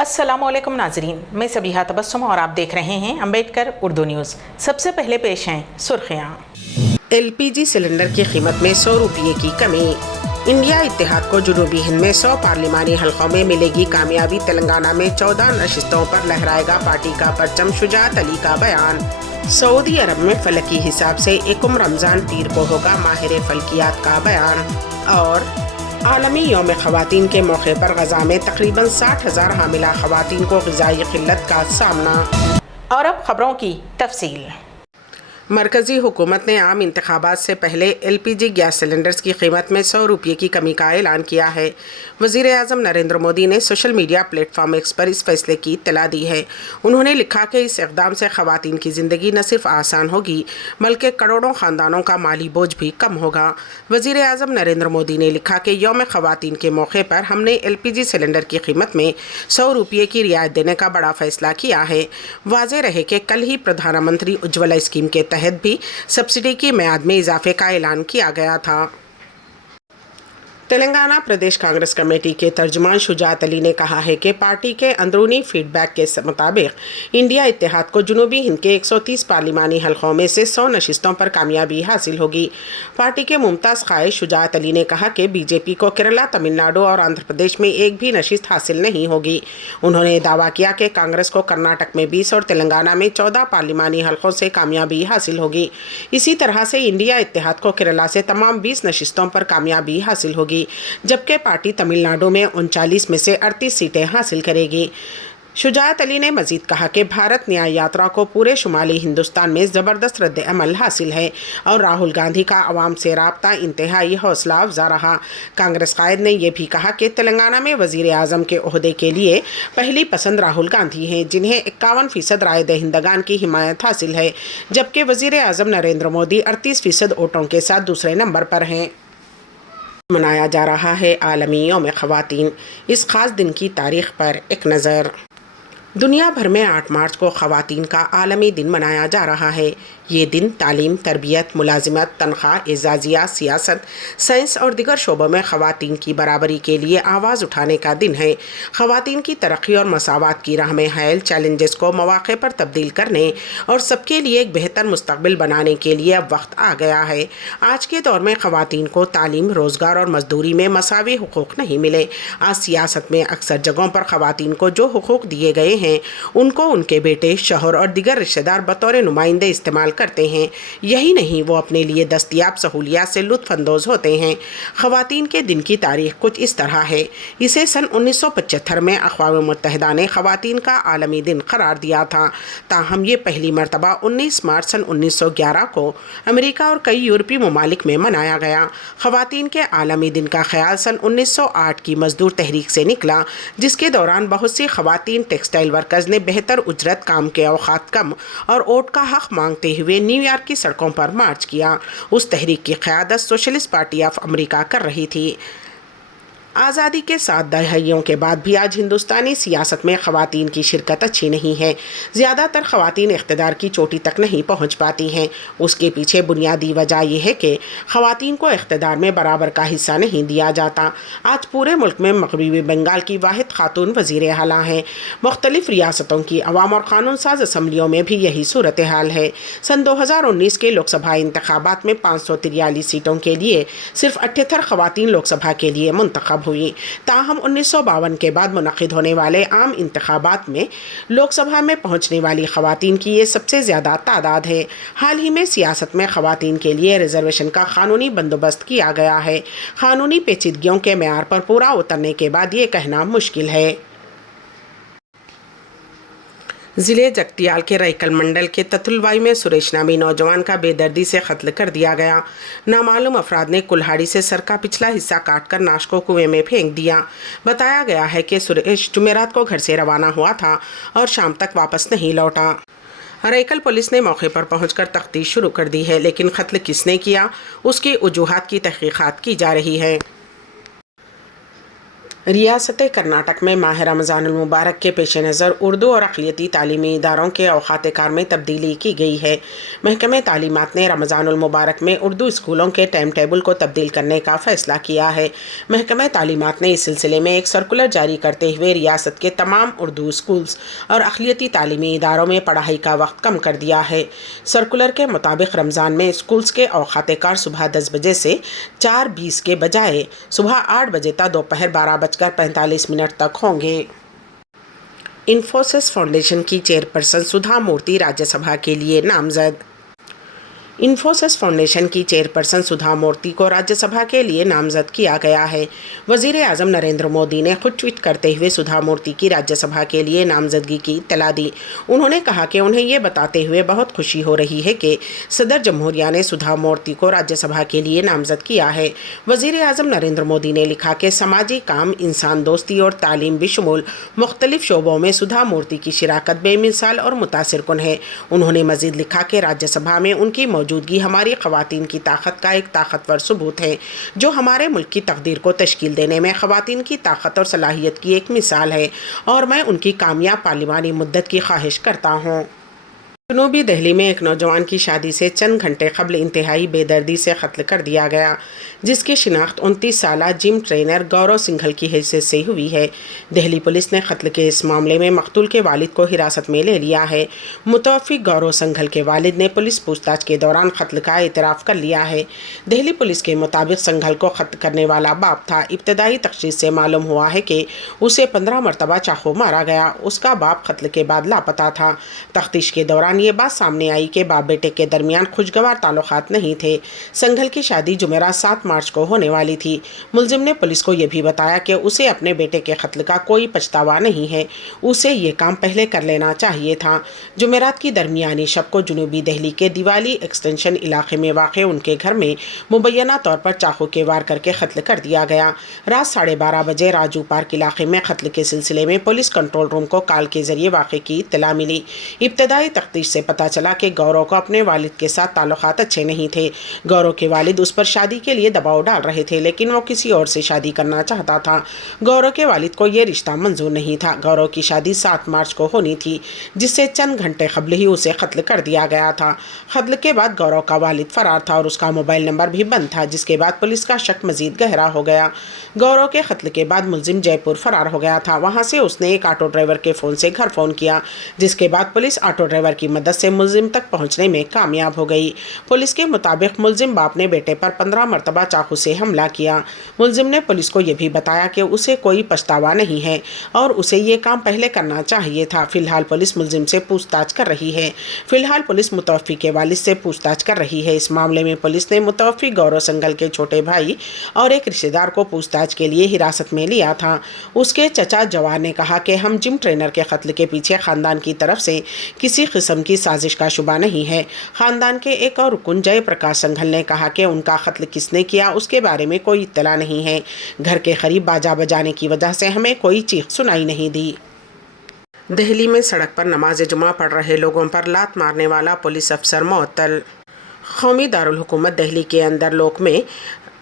अस्सलाम वालेकुम नाजरीन, मैं सबीहा तबस्सुम और आप देख रहे हैं अम्बेडकर उर्दू न्यूज़। सबसे पहले पेश हैं सुर्खियाँ। LPG सिलेंडर की कीमत में 100 रुपये की कमी। इंडिया इत्तेहाद को जुनूबी हिंद में 100 पार्लिमानी हलकों में मिलेगी कामयाबी। तेलंगाना में 14 नशिस्तों पर लहराएगा पार्टी का परचम। शुजात अली का बयान। सऊदी अरब में फलकी हिसाब से 1 रमज़ान पीर को होगा माहिर फल्कियात का बयान। और आलमी यौम ख़वातीन के मौके पर गज़ा में तकरीबन 60,000 हामिला ख़वातीन को ग़िज़ाई क़िल्लत का सामना। और अब खबरों की तफसील। मरकज़ी हुकूमत ने आम इंतखाबात से पहले LPG गैस सिलेंडर्स की कीमत में 100 रुपये की कमी का ऐलान किया है। वज़ीर-ए-आज़म नरेंद्र मोदी ने सोशल मीडिया प्लेटफॉर्म एक्स पर इस फैसले की इत्तला दी है। उन्होंने लिखा कि इस इक़दाम से ख़वातीन की ज़िंदगी न सिर्फ आसान होगी बल्कि करोड़ों ख़ानदानों का माली बोझ भी कम होगा। वज़ीर-ए-आज़म नरेंद्र मोदी ने लिखा कि यौम ख़वातीन के मौके पर हमने LPG सिलेंडर की कीमत में 100 रुपये की रियायत देने का बड़ा फ़ैसला किया है। वाज़ेह रहे कि कल ही प्रधानमंत्री उज्ज्वला स्कीम के तहत भी सब्सिडी की मियाद में इजाफे का ऐलान किया गया था। तेलंगाना प्रदेश कांग्रेस कमेटी के तर्जुमान शुजात अली ने कहा है कि पार्टी के अंदरूनी फीडबैक के मुताबिक इंडिया इत्तेहाद को जुनूबी हिंद के 130 पार्लिमानी हलकों में से 100 नशिस्तों पर कामयाबी हासिल होगी। पार्टी के मुमताज़ क़ायद शुजात अली ने कहा कि बीजेपी को केरला, तमिलनाडु और आंध्र प्रदेश में एक भी नशिस्त हासिल नहीं होगी। उन्होंने दावा किया कि कांग्रेस को कर्नाटक में 20 और तेलंगाना में 14 पार्लिमानी हलकों से कामयाबी हासिल होगी। इसी तरह से इंडिया इत्तेहाद को केरला से तमाम 20 नशिस्तों पर कामयाबी हासिल होगी, जबकि पार्टी तमिलनाडु में 39 में से 38 सीटें हासिल करेगी। शुजात अली ने मजीद कहा कि भारत न्याय यात्रा को पूरे शुमाली हिंदुस्तान में ज़बरदस्त रद्द अमल हासिल है और राहुल गांधी का आवाम से राब्ता इंतहाई हौसला अफजा रहा। कांग्रेस कायद ने यह भी कहा कि तेलंगाना में वज़ीर आज़म के ओहदे के लिए पहली पसंद राहुल गांधी हैं, जिन्हें 51% राय दहिंदगान की हिमायत हासिल है, जबकि वज़ीर आज़म नरेंद्र मोदी 38% वोटों के साथ दूसरे नंबर पर हैं। मनाया जा रहा है आलमी यौम ख़वातीन। इस ख़ास दिन की तारीख़ पर एक नज़र। दुनिया भर में 8 मार्च को ख़वातीन का आलमी दिन मनाया जा रहा है। ये दिन तालीम, तरबियत, मुलाजिमत, तनख्वाह, एजाज़िया, सियासत, साइंस और दिगर शोबों में ख़वातीन की बराबरी के लिए आवाज़ उठाने का दिन है। ख़वातीन की तरक्की और मसावात की राह में हायल चैलेंजेस को मौक़े पर तब्दील करने और सबके लिए एक बेहतर मुस्तक़बिल बनाने के लिए अब वक्त आ गया है। आज के दौर में ख़वातीन को तालीम, रोज़गार और मजदूरी में मसावी हुकूक़ नहीं मिले। आज सियासत में अक्सर जगहों पर ख़वातीन को जो हुकूक़ दिए गए हैं उनको उनके बेटे, शौहर और दिगर रिश्तेदार बतौर नुमाइंदे इस्तेमाल करते हैं। यही नहीं, वो अपने लिए दस्तयाब सहूलियात से लुत्फ़अंदोज़ होते हैं। ख़वातीन के दिन की तारीख़ कुछ इस तरह है। इसे सन 1975 में अक़वाम मुत्तहिदा ने ख़वातीन का आलमी दिन करार दिया था। ताहम ये पहली मरतबा 19 मार्च सन 1911 को अमेरिका और कई यूरोपीय ममालिक में मनाया गया। ख़वातीन के आलमी दिन का ख्याल सन 1908 की मजदूर तहरीक से निकला, जिसके दौरान बहुत सी ख़वातीन टेक्सटाइल वर्कर्स ने बेहतर उजरत, काम के औकात कम और वोट का हक़ मांगते हुए न्यूयॉर्क की सड़कों पर मार्च किया। उस तहरीक की क़यादत सोशलिस्ट पार्टी ऑफ अमेरिका कर रही थी। आज़ादी के 7 दहाइयों के बाद भी आज हिंदुस्तानी सियासत में ख़वातीन की शिरकत अच्छी नहीं है। ज़्यादातर ख़वातीन इक़्तिदार की चोटी तक नहीं पहुँच पाती हैं। उसके पीछे बुनियादी वजह यह है कि ख़वातीन को इक़्तिदार में बराबर का हिस्सा नहीं दिया जाता। आज पूरे मुल्क में मग़रिबी बंगाल की वाहिद खातून वज़ीर आला हैं। मुख्तलिफ़ रियासतों की अवाम और क़ानून साज असम्बलियों में भी यही सूरत हाल है। सन 2019 के लोकसभा इंतखाबात में 543 सीटों के लिए सिर्फ 78 ख़वातीन लोकसभा के लिए मुंतखब हुई। ताहम 1952 के बाद मुनक़िद होने वाले आम इंतखाबात में लोकसभा में पहुंचने वाली ख़वातीन की ये सबसे ज़्यादा तादाद है। हाल ही में सियासत में ख़वातीन के लिए रिजर्वेशन का क़ानूनी बंदोबस्त किया गया है। क़ानूनी पेचीदगियों के मेयार पर पूरा उतरने के बाद ये कहना मुश्किल है। ज़िले जगतियाल के रईकल मंडल के ततुलवाई में सुरेश नामी नौजवान का बेदर्दी से कत्ल कर दिया गया। नामालूम अफराद ने कुल्हाड़ी से सर का पिछला हिस्सा काटकर नाश को कुएं में फेंक दिया। बताया गया है कि सुरेश जुमेरात को घर से रवाना हुआ था और शाम तक वापस नहीं लौटा। रईकल पुलिस ने मौके पर पहुंचकर तफ्तीश शुरू कर दी है, लेकिन कत्ल किसने किया उसकी वजूहात की तहकीकात की जा रही है। रियासत कर्नाटक में माह रमज़ान मुबारक के पेश नज़र उर्दू और अक़लियती तालीमी इदारों के औक़ात कार में तब्दीली की गई है। महकमे तालीमात ने रमज़ान मुबारक में उर्दू स्कूलों के टाइम टेबल को तब्दील करने का फ़ैसला किया है। महकमे तालीमात ने इस सिलसिले में एक सर्कुलर जारी करते हुए रियासत के तमाम उर्दू स्कूल्स और अक़लियती तालीमी इदारों में पढ़ाई का वक्त कम कर दिया है। सर्कुलर के मुताबिक रमज़ान में स्कूल्स के औक़ात कार सुबह 10 बजे से 4:20 के बजाय सुबह 8 बजे तक दोपहर 12:45 तक होंगे। इन्फोसिस फाउंडेशन की चेयरपर्सन सुधा मूर्ति राज्यसभा के लिए नामजद। इन्फोसिस फाउंडेशन की चेयरपर्सन सुधा मूर्ति को राज्यसभा के लिए नामजद किया गया है। वज़ीर आज़म नरेंद्र मोदी ने खुद ट्वीट करते हुए सुधा मूर्ति की राज्यसभा के लिए नामजदगी की इत्तला दी। उन्होंने कहा कि उन्हें ये बताते हुए बहुत खुशी हो रही है कि सदर जमहूरिया ने सुधा मूर्ति को राज्यसभा के लिए नामजद किया है। वज़ीर आज़म नरेंद्र मोदी ने लिखा कि समाजी काम, इंसान दोस्ती और तालीम बशमूल मुख्तलिफ शोबों में सुधा मूर्ति की शिराकत बेमिसाल और मुतासिर कुन है। उन्होंने मज़ीद लिखा कि राज्यसभा में उनकी मौजूदगी हमारी ख़वातीन की ताकत का एक ताकतवर सबूत है, जो हमारे मुल्क की तकदीर को तश्कील देने में ख़वातीन की ताकत और सलाहियत की एक मिसाल है, और मैं उनकी कामयाब पार्लिमानी मुद्दत की ख्वाहिश करता हूँ। जनूबी दिल्ली में एक नौजवान की शादी से चंद घंटे कबल इंतहाई बेदर्दी से कत्ल कर दिया गया, जिसकी शिनाख्त 29 साला जिम ट्रेनर गौरव सिंघल की हैसियत से हुई है। दिल्ली पुलिस ने कत्ल के इस मामले में मकतूल के वालिद को हिरासत में ले लिया है। मुतवफ़्फ़ी गौरव सिंघल के वालिद ने पुलिस पूछताछ के दौरान कत्ल का एतराफ़ कर लिया है। दिल्ली पुलिस के मुताबिक सिंघल को कत्ल करने वाला बाप था। इब्तदाई तफ्तीश से मालूम हुआ है कि उसे 15 मरतबा चाकू मारा गया। उसका बाप कत्ल के बाद लापता था। तफ्तीश के दौरान ये बात सामने आई कि बाप बेटे के दरमियान खुशगवार ताल्लुकात नहीं थे। सिंघल की शादी जुमेरात 7 मार्च को होने वाली थी। मुलजिम ने पुलिस को यह भी बताया कि उसे अपने बेटे के कत्ल का कोई पछतावा नहीं है, उसे ये काम पहले कर लेना चाहिए था। जुमेरात की दरमियानी शब को जनूबी दिल्ली के दिवाली एक्सटेंशन इलाके में वाक़ उनके घर में मुबैना तौर पर चाकू के वार करके कत्ल कर दिया गया। रात 12:30 बजे राजू पार्क इलाके में कत्ल के सिलसिले में पुलिस कंट्रोल रूम को कॉल के जरिए वाक़े की इत्तला मिली। इब्तदाई तफ्तीश से पता चला कि गौरव को अपने वालिद के साथ ताल्लुकात अच्छे नहीं थे। गौरव के वालिद उस पर शादी के लिए दबाव डाल रहे थे, लेकिन वो किसी और से शादी करना चाहता था। गौरव के वालिद को ये रिश्ता मंजूर नहीं था। गौरव की शादी 7 मार्च को होनी थी, जिससे चंद घंटे कबल ही उसे कत्ल कर दिया गया था। कत्ल के बाद गौरव का वालिद फरार था और उसका मोबाइल नंबर भी बंद था, जिसके बाद पुलिस का शक मजीद गहरा हो गया। गौरव के कत्ल के बाद मुलजिम जयपुर फरार हो गया था। वहाँ से उसने एक ऑटो ड्राइवर के फ़ोन से घर फ़ोन किया, जिसके बाद पुलिस ऑटो ड्राइवर की मदद से मुलजिम तक पहुंचने में कामयाब हो गई। पुलिस के मुताबिक मुलजिम बाप ने बेटे पर 15 मरतबा चाकू से हमला किया। मुलजिम ने पुलिस को यह भी बताया कि उसे कोई पछतावा नहीं है और उसे ये काम पहले करना चाहिए था। फिलहाल पुलिस मुलजिम से पूछताछ कर रही है। फिलहाल पुलिस मुतवफ़्फ़ी के वालिद से पूछताछ कर रही है। इस मामले में पुलिस ने मुतवफ़्फ़ी गौरव सिंघल के छोटे भाई और एक रिश्तेदार को पूछताछ के लिए हिरासत में लिया था। उसके चचा जवार ने कहा कि हम जिम ट्रेनर के कत्ल के पीछे ख़ानदान की तरफ से किसी किस्म की साजिश का शुबा नहीं है। खानदान के एक और रुकन जय प्रकाश सिंघल ने कहा कि उनका कत्ल किसने किया उसके बारे में कोई इत्तला नहीं है। घर के करीब बाजा बजाने की वजह से हमें कोई चीख सुनाई नहीं दी। दिल्ली में सड़क पर नमाज जुमा पढ़ रहे लोगों पर लात मारने वाला पुलिस अफसर मुअत्तल। कौमी दारुल हुकूमत दिल्ली के अंदर लोक में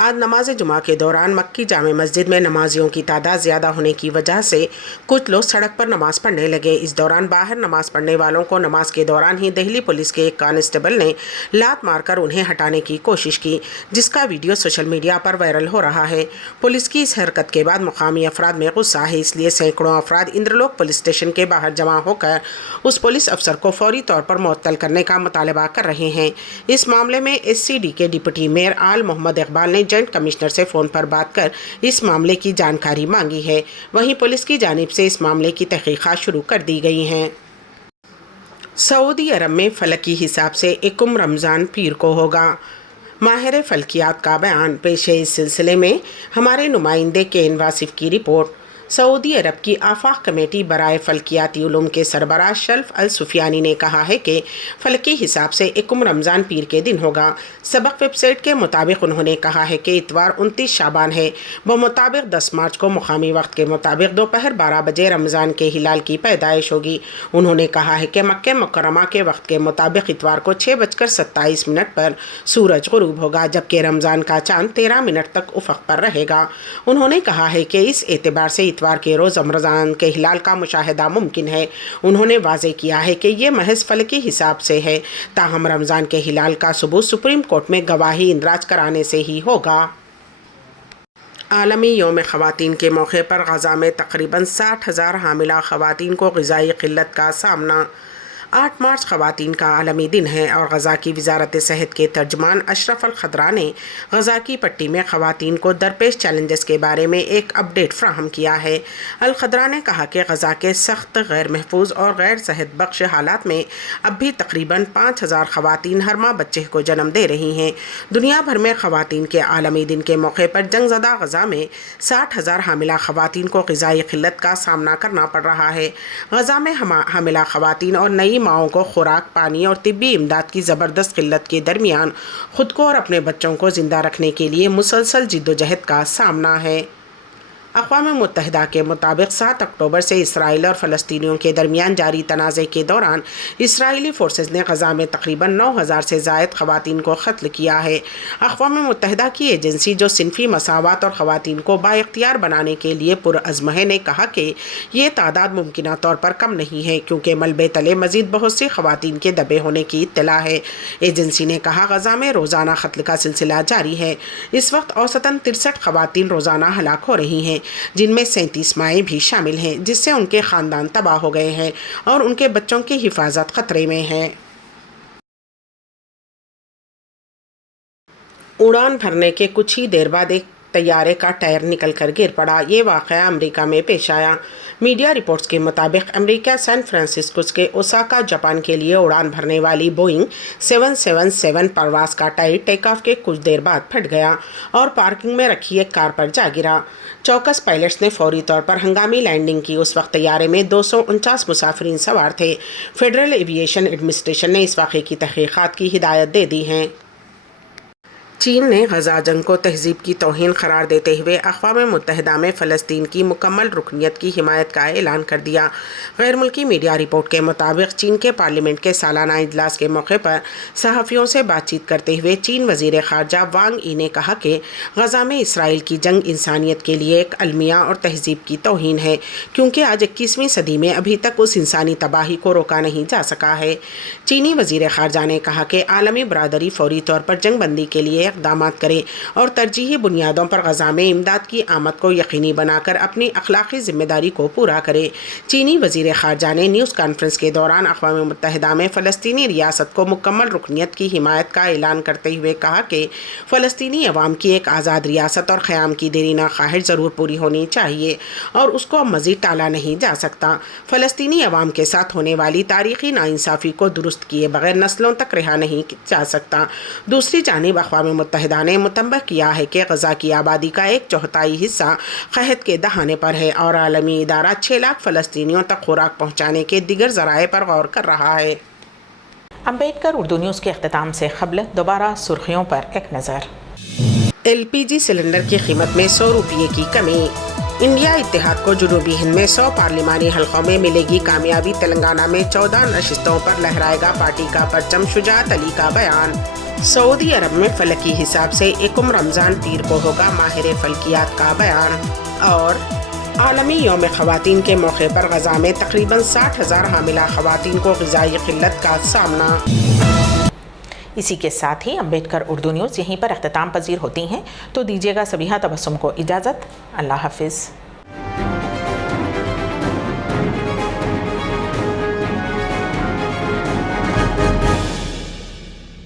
आज नमाज जुमा के दौरान मक्की जामे मस्जिद में नमाजियों की तादाद ज़्यादा होने की वजह से कुछ लोग सड़क पर नमाज पढ़ने लगे। इस दौरान बाहर नमाज पढ़ने वालों को नमाज के दौरान ही दिल्ली पुलिस के एक कांस्टेबल ने लात मारकर उन्हें हटाने की कोशिश की, जिसका वीडियो सोशल मीडिया पर वायरल हो रहा है। पुलिस की इस हरकत के बाद मुकामी अफराद में गुस्सा है, इसलिए सैकड़ों अफराद इंद्रलोक पुलिस स्टेशन के बाहर जमा होकर उस पुलिस अफसर को फौरी तौर पर मुअत्तल करने का मुतालबा कर रहे हैं। इस मामले में SCD के डिप्टी मेयर आल मोहम्मद इकबाल ने जॉइंट कमिश्नर से फ़ोन पर बात कर इस मामले की जानकारी मांगी है। वहीं पुलिस की जानिब से इस मामले की तहकीकात शुरू कर दी गई हैं। सऊदी अरब में फलकी हिसाब से 1 रमज़ान पीर को होगा। माहिर फल्कियात का बयान पेश है। इस सिलसिले में हमारे नुमाइंदे केन वासिफ की रिपोर्ट। सऊदी अरब की आफाक कमेटी बराए फल्कियाती उलूम के सरबराह शल्फ अल सुफियानी ने कहा है कि फलकी हिसाब से 21 रमज़ान पीर के दिन होगा। सबक वेबसाइट के मुताबिक उन्होंने कहा है कि इतवार 29 शाबान है। मुताबिक 10 मार्च को मुकामी वक्त के मुताबिक दोपहर 12 बजे रमज़ान के हिलाल की पैदाइश होगी। उन्होंने कहा है कि मक्के मुकर्रमा के वक्त के मुताबिक इतवार को 6:27 पर सूरज गुरूब होगा, जबकि रमज़ान का चांद 13 मिनट तक उफ़क़ पर रहेगा। उन्होंने कहा है कि इस एतबार से इतवार के रोज़ रमज़ान के हिलाल का मुशाहिदा मुमकिन है। उन्होंने वाज़े किया है कि ये महज फलकी हिसाब से है, ताहम रमज़ान के हिलाल का सबूत सुप्रीम कोर्ट में गवाही इंदराज कराने से ही होगा। आलमी यौम ख़वातीन के मौके पर गज़ा में तकरीबन 60,000 हामिला ख़वातीन को ग़िज़ाई क़िल्लत का सामना। 8 मार्च ख़वातीन का आलमी दिन है और गज़ा की वज़ारत सेहत के तर्जमान अशरफ अल खदरा ने गज़ा की पट्टी में ख़वातीन को दरपेश चैलेंजेस के बारे में एक अपडेट फ्राहम किया है। अल खदरा ने कहा कि गज़ा के सख्त, गैर महफूज और गैर सेहत बख्श हालात में अब भी तकरीबन 5,000 ख़वातीन हर माह बच्चे को जन्म दे रही हैं। दुनिया भर में ख़वातीन के आलमी दिन के मौके पर जंगज़दा गज़ा में 60,000 हामिला ख़वातीन को ग़िज़ाई क़िल्लत का सामना करना पड़ रहा है। गज़ा में हामिला ख़वातीन और नई माओं को खुराक, पानी और तिब्बी इमदाद की ज़बरदस्त किल्लत के दरमियान ख़ुद को और अपने बच्चों को ज़िंदा रखने के लिए मुसलसल जिद्दोजहद का सामना है। अक़वाम मुत्तहिदा के मुताबिक 7 अक्टूबर से इसराइल और फ़लस्तीनियों के दरमियान जारी तनाज़े के दौरान इसराइली फ़ोर्सेस ने गज़ा में तकरीबन 9,000 से ज़ायद ख़वातीन को क़त्ल किया है। अक़वाम मुत्तहिदा की एजेंसी जो सिनफ़ी मसावत और ख़वातीन को बाइख्तियार बनाने के लिए पुरअज़्म है ने कहा कि ये तादाद मुमकिना तौर पर कम नहीं है, क्योंकि मलबे तले मज़ीद बहुत सी ख़वातीन के दबे होने की इत्तला है। एजेंसी ने कहा गज़ा में रोज़ाना क़त्ल का सिलसिला जारी है। इस वक्त औसतन 63 ख़वातीन रोज़ाना हलाक हो रही हैं, जिनमें 37 माएँ भी शामिल हैं, जिससे उनके ख़ानदान तबाह हो गए हैं और उनके बच्चों की हिफाजत ख़तरे में है। उड़ान भरने के कुछ ही देर बाद एक तैयारे का टायर निकलकर गिर पड़ा। ये वाक़या अमेरिका में पेश आया। मीडिया रिपोर्ट्स के मुताबिक अमेरिका सैन फ्रांसिस्को के ओसाका, जापान के लिए उड़ान भरने वाली बोइंग 777 परवाज़ का टायर टेक ऑफ के कुछ देर बाद फट गया और पार्किंग में रखी एक कार पर जा गिरा। चौकस पायलट्स ने फौरी तौर पर हंगामी लैंडिंग की। उस वक्त तैयारे में 249 मुसाफिरीन सवार थे। फेडरल एविएशन एडमिनिस्ट्रेशन ने इस वाक़े की तहक़ीक़ात की हिदायत दे दी है। चीन ने गज़ा जंग को तहज़ीब की तौहीन करार देते हुए अक़वाम मुत्तहिदा में फ़लस्तीन की मुकम्मल रुकनियत की हिमायत का ऐलान कर दिया। गैर मुल्की मीडिया रिपोर्ट के मुताबिक चीन के पार्लियामेंट के सालाना इजलास के मौके पर सहाफ़ियों से बातचीत करते हुए चीन वज़ीर ख़ारजा वांग यी ने कहा कि गज़ा में इसराइल की जंग इंसानियत के लिए एक अलमिया और तहज़ीब की तौहीन है, क्योंकि आज 21वीं सदी में अभी तक उस इंसानी तबाही को रोका नहीं जा सका है। चीनी वज़ीर ख़ारजा ने कहा कि आलमी बरादरी फ़ौरी तौर पर जंग बंदी के लिए इक़दामात करे और तरजीही बुनियादों पर गज़ा में इमदाद की आमद को यकीनी बनाकर अपनी अखलाक़ी ज़िम्मेदारी को पूरा करे। चीनी वज़ीर ख़ारजा ने न्यूज़ कॉन्फ्रेंस के दौरान अक़वाम मुत्तहिदा में फ़लस्तीनी रियासत को मुकम्मल रुकनियत की हिमायत का ऐलान करते हुए कहा कि फ़लस्तीनी अवाम की एक आज़ाद रियासत और क़याम की देरीना ख्वाहिश ज़रूर पूरी होनी चाहिए और उसको अब मज़ीद टाला नहीं जा सकता। फ़लस्तीनी अवाम के साथ होने वाली तारीख़ी नाइंसाफ़ी को दुरुस्त किए बग़ैर नस्लों तक रिहा नहीं जा सकता। दूसरी जानिब अक़वाम मुत्तहिदा ने मुतंबह किया है कि गज़ा की आबादी का 1/4 हिस्सा क़हत के दहाने पर है और आलमी इदारा 6 लाख फ़लस्तीनियों तक खुराक पहुँचाने के दिगर ज़राए पर गौर कर रहा है। अम्बेडकर उर्दू न्यूज़ के अख्तिताम से क़ब्ल दोबारा सुर्खियों पर एक नज़र। LPG सिलेंडर की कीमत में 100 रुपये की कमी। इंडिया इत्तेहाद को जुनूबी हिंद में 100 पार्लिमानी हल्कों में मिलेगी कामयाबी। तेलंगाना में 14 नशिस्तों पर लहराएगा पार्टी का परचम। शुजात अली का बयान। सऊदी अरब में फलकी हिसाब से 21 रमज़ान पीर को होगा माहिर फल्कियात का बयान। और आलमी यौम ख़वातीन के मौके पर गज़ा में तकरीबन 60,000 हामिला ख़वातीन को ग़िज़ाई क़िल्लत का सामना। इसी के साथ ही अम्बेडकर उर्दू न्यूज़ यहीं पर अख्तिताम पजीर होती हैं, तो दीजिएगा सबीहा तबस्सुम को इजाज़त। अल्लाह हाफ़िज़।